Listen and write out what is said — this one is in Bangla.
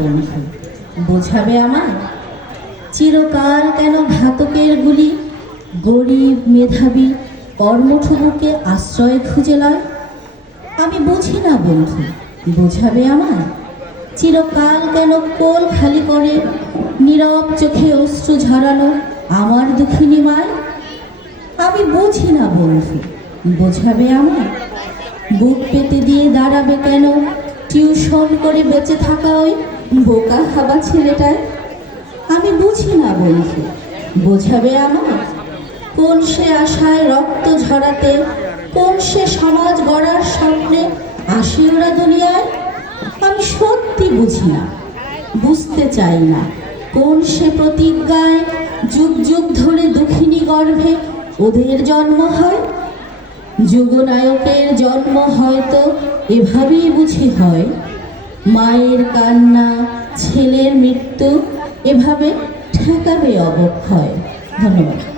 বন্ধু বোঝাবে আমায়? চিরকাল কেন ঘাতকের গুলি? গরিব মেধাবী কর্মঠুবুকে আশ্রয় খুঁজে লয়? আমি বুঝি না, বন্ধু, বোঝাবে আমায়? চিরকাল কেন কোল খালি করে? নীরব চোখে অশ্রু ঝরানো আমার দুঃখিনী মায়? আমি বুঝি না, বন্ধু, বোঝাবে আমায়? বুক পেতে দিয়ে দাঁড়াবে কেন? টিউশন করে বেঁচে থাকা ওই বোকা খাবা ছেলেটায় আমি বুঝি না বন্ধু বোঝাবে আমায়? কোন সে আশায় রক্ত ঝরাতে, কোন সে সমাজ গড়ার স্বপ্নে আসে ওরা দুনিয়ায়? আমি সত্যি বুঝি না, বুঝতে চাই না। কোন সে প্রতিজ্ঞায় যুগ যুগ ধরে দুঃখিনী গর্ভে ওদের জন্ম হয়? যুগনায়কের এভাবেই বুঝি হয় মায়ের কান্না ছেলের মৃত্যু এভাবে ঠেকাবে অবক্ষয়। ধন্যবাদ।